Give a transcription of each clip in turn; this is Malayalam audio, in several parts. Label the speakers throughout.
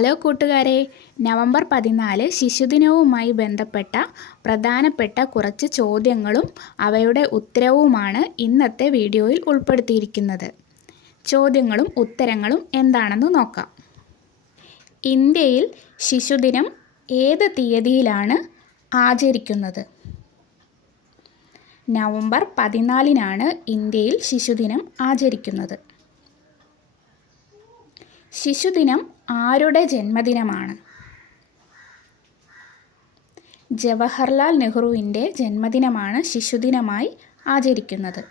Speaker 1: ഹലോ കൂട്ടുകാരെ. നവംബർ പതിനാല് ശിശുദിനവുമായി ബന്ധപ്പെട്ട പ്രധാനപ്പെട്ട കുറച്ച് ചോദ്യങ്ങളും അവയുടെ ഉത്തരവുമാണ് ഇന്നത്തെ വീഡിയോയിൽ ഉൾപ്പെടുത്തിയിരിക്കുന്നത്. ചോദ്യങ്ങളും ഉത്തരങ്ങളും എന്താണെന്ന് നോക്കാം. ഇന്ത്യയിൽ ശിശുദിനം ഏത് തീയതിയിലാണ് ആചരിക്കുന്നത്? നവംബർ പതിനാലിനാണ് ഇന്ത്യയിൽ ശിശുദിനം ആചരിക്കുന്നത്. ശിശുദിനം ആരുടെ ജന്മദിനമാണ്? ജവഹർലാൽ നെഹ്റുവിന്റെ ജന്മദിനമാണ് ശിശുദിനമായി ആചരിക്കുന്നത്.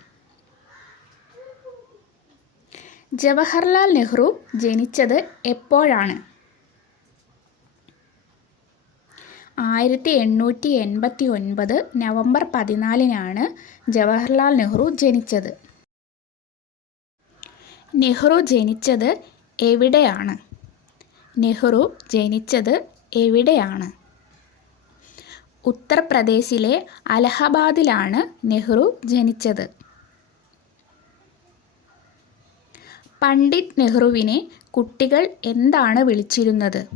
Speaker 1: ജവഹർലാൽ നെഹ്റു ജനിച്ചത് എപ്പോഴാണ്? ആയിരത്തി എണ്ണൂറ്റി എൺപത്തി ഒൻപത് നവംബർ പതിനാലിനാണ് ജവഹർലാൽ നെഹ്റു ജനിച്ചത്. നെഹ്റു ജനിച്ചത് എവിടെയാണ്? നെഹ്റു ജനിച്ചത് എവിടെയാണ്? ഉത്തർപ്രദേശിലെ അലഹബാദിലാണ് നെഹ്റു ജനിച്ചത്. പണ്ഡിറ്റ് നെഹ്റുവിനെ കുട്ടികൾ എന്താണ് വിളിച്ചിരുന്നത്?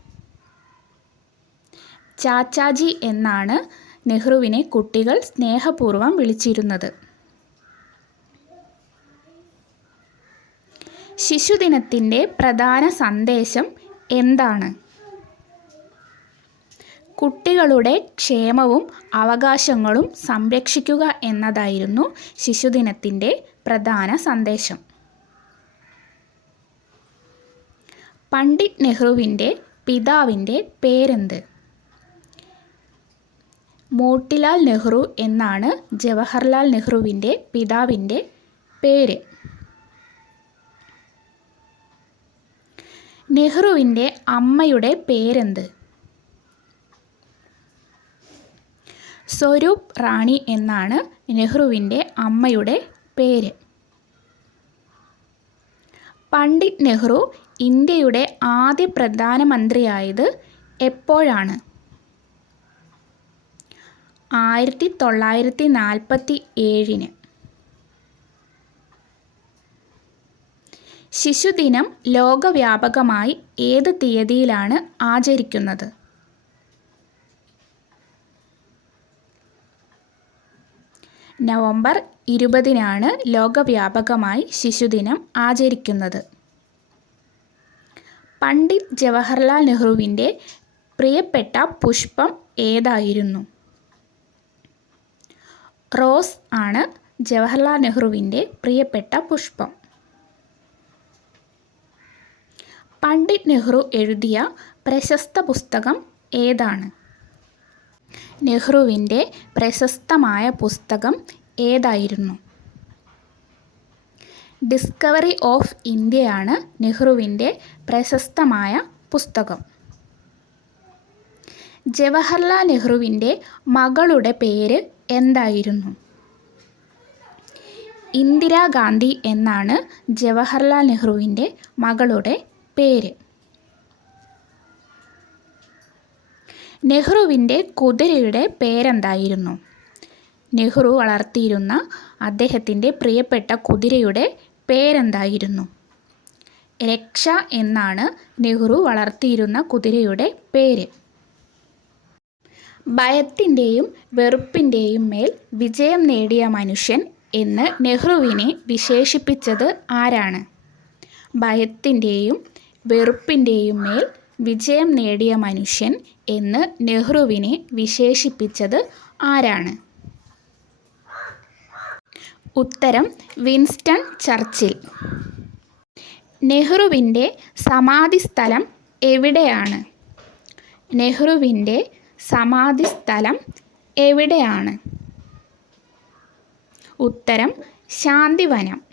Speaker 1: ചാച്ചാജി എന്നാണ് നെഹ്റുവിനെ കുട്ടികൾ സ്നേഹപൂർവം വിളിച്ചിരുന്നത്. ശിശുദിനത്തിന്റെ പ്രധാന സന്ദേശം എന്താണ്? കുട്ടികളുടെ ക്ഷേമവും അവകാശങ്ങളും സംരക്ഷിക്കുക എന്നതായിരുന്നു ശിശുദിനത്തിന്റെ പ്രധാന സന്ദേശം. പണ്ഡിറ്റ് നെഹ്റുവിന്റെ പിതാവിന്റെ പേരെന്ത്? മോട്ടിലാൽ നെഹ്റു എന്നാണ് ജവഹർലാൽ നെഹ്റുവിന്റെ പിതാവിന്റെ പേര്. നെഹ്റുവിന്റെ അമ്മയുടെ പേരെന്ത്? സ്വരൂപ് റാണി എന്നാണ് നെഹ്റുവിന്റെ അമ്മയുടെ പേര്. പണ്ഡിറ്റ് നെഹ്റു ഇന്ത്യയുടെ ആദ്യ പ്രധാനമന്ത്രിയായത് എപ്പോഴാണ്? ആയിരത്തി തൊള്ളായിരത്തി നാൽപ്പത്തി ഏഴിന്. ശിശുദിനം ലോകവ്യാപകമായി ഏത് തീയതിയിലാണ് ആചരിക്കുന്നത്? നവംബർ ഇരുപതിനാണ് ലോകവ്യാപകമായി ശിശുദിനം ആചരിക്കുന്നത്. പണ്ഡിറ്റ് ജവഹർലാൽ നെഹ്റുവിന്റെ പ്രിയപ്പെട്ട പുഷ്പം ഏതായിരുന്നു? റോസ് ആണ് ജവഹർലാൽ നെഹ്റുവിന്റെ പ്രിയപ്പെട്ട പുഷ്പം. പണ്ഡിറ്റ് നെഹ്റു എഴുതിയ പ്രശസ്ത പുസ്തകം ഏതാണ്? നെഹ്റുവിന്റെ പ്രശസ്തമായ പുസ്തകം ഏതായിരുന്നു? ഡിസ്കവറി ഓഫ് ഇന്ത്യയാണ് നെഹ്റുവിന്റെ പ്രശസ്തമായ പുസ്തകം. ജവഹർലാൽ നെഹ്റുവിന്റെ മകളുടെ പേര് എന്തായിരുന്നു? ഇന്ദിരാഗാന്ധി എന്നാണ് ജവഹർലാൽ നെഹ്റുവിന്റെ മകളുടെ പേര്. നെഹ്റുവിന്റെ കുതിരയുടെ പേരെന്തായിരുന്നു? നെഹ്റു വളർത്തിയിരുന്ന അദ്ദേഹത്തിന്റെ പ്രിയപ്പെട്ട കുതിരയുടെ പേരെന്തായിരുന്നു? രക്ഷ എന്നാണ് നെഹ്റു വളർത്തിയിരുന്ന കുതിരയുടെ പേര്. ഭയത്തിന്റെയും വെറുപ്പിന്റെയും മേൽ വിജയം നേടിയ മനുഷ്യൻ എന്ന് നെഹ്റുവിനെ വിശേഷിപ്പിച്ചത് ആരാണ്? ഭയത്തിന്റെയും വെറുപ്പിന്റെയും മേൽ വിജയം നേടിയ മനുഷ്യൻ എന്ന് നെഹ്റുവിനെ വിശേഷിപ്പിച്ചത് ആരാണ്? ഉത്തരം വിൻസ്റ്റൺ ചർച്ചിൽ. നെഹ്റുവിന്റെ സമാധിസ്ഥലം എവിടെയാണ്? നെഹ്റുവിന്റെ സമാധിസ്ഥലം എവിടെയാണ്? ഉത്തരം ശാന്തിവനം.